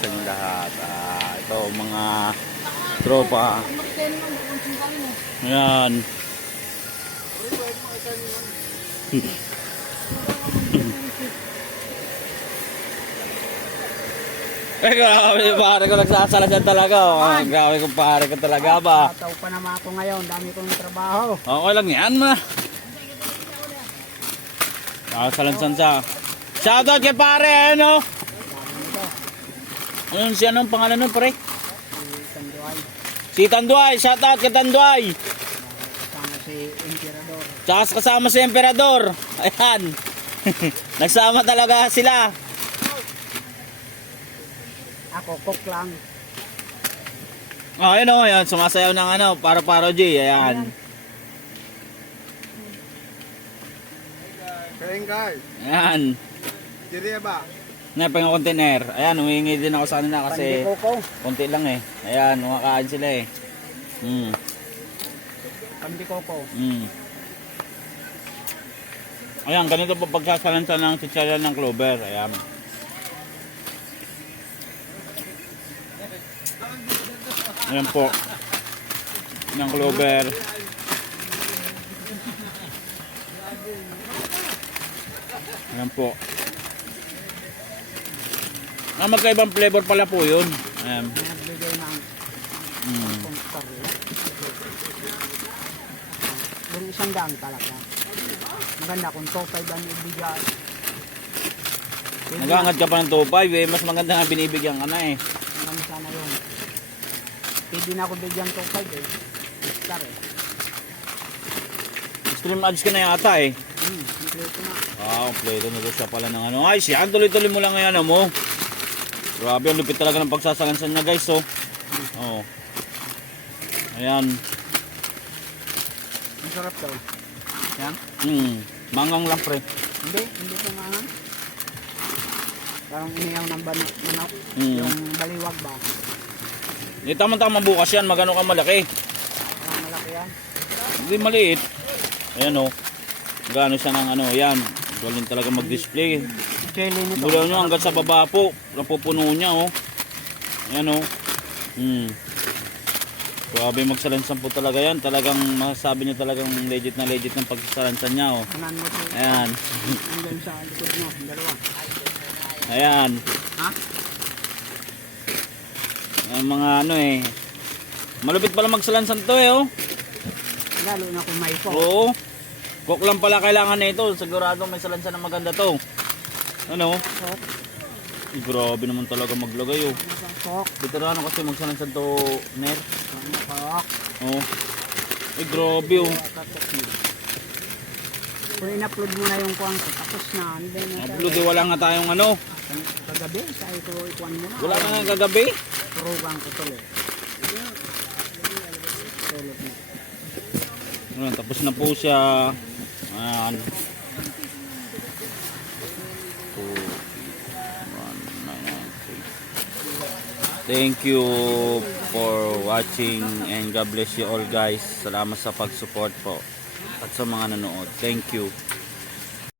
sa inyo lahat. Ito mga tropa. Ayan. Grabe pare ko nagsasalasyan talaga. Grabe ko pare ko talaga ba. Tataw pa naman ako ngayon, dami kong trabaho. Okay lang yan ma. Nakasalansan sa. Shoutout kay pare ano. Ano siya nung pangalan nun pare? Si Tanduay, shoutout kay Tanduay. Kasama si Emperador. Tsaka kasama si Emperador. Ayan. Nagsama talaga sila. Ako, cook lang. Ayun o, ayan. Sumasayaw ng ano, para-paro G. Ayan. Kayong guys, Ayan. diri ba? Ngayon pa yung container. Ayan, humingi din ako sa kanila kasi Pandikoko. konti lang eh. Ayan, kumakain sila eh. Pandikoko. Ayan, ganito po pagsasalansan ng chicharan ng clover. Ayan. Ayan po. Ng clover. Ayan po. Magkaibang flavor pala po yun. Ayan. Nagbigay ng konstar. Yung isang daan talaga. Maganda kung topay ba niya ibigay. Nagangad ka pa ng 2.5 eh. Mas maganda nga binibigyan ka na eh. Maganda sana yun. Pwede na ako bigyan topay eh. Konstar eh. Stream ads ka na yata eh. Kompleto na. Kompleto na siya pala ng ano. Ay, siya, tuloy-tuloy mo lang ngayon mo. Grabe, ang lupit talaga ng pagsasalansan niya guys, oh. Oh. Ayan. Ang sarap daw. Yan. Mangang lang pre. Hindi ko maangan. Parang iniyaw ng manok. Yung baliwag ba? Tama-tama bukas yan, magano ka malaki. Parang malaki yan. Hindi maliit. Ayan oh. Gano siya ng ano, yan. Galing talaga mag-display. Chili nito. Bulaw nyo hanggang sa baba po. Napupuno niya oh. Ayan oh. Grabe magsalansan po talaga yan. Talagang masasabi niyo talagang legit na legit ng pagsalansan niya oh. Kanan mo ito. Ayan. Hanggang sa likod mo. Dalawa. Ayan. Ha? Ang mga ano eh. Malupit pala magsalansan to eh oh. Lalo na kung may po. Oo. Cook lang pala kailangan na ito. Sigurado may salansan na maganda to. Ano? Sok. Grabe naman talaga maglagay oh. Sok. Veterano kasi magsalansan to Ner. Sok. Oo. Grabe oh. Kung in-upload mo na yung kuwang ko, tapos na. Upload eh, wala nga tayong ano. Kagabi, sa ito ikuan mo na. Wala nga kagabi. Turugan ko tuloy. Tulog mo. Ayan, tapos na po siya. Ayan. 2, 1, 9, 3. Thank you for watching and God bless you all guys. Salamat sa pag-support po at sa mga nanood. Thank you.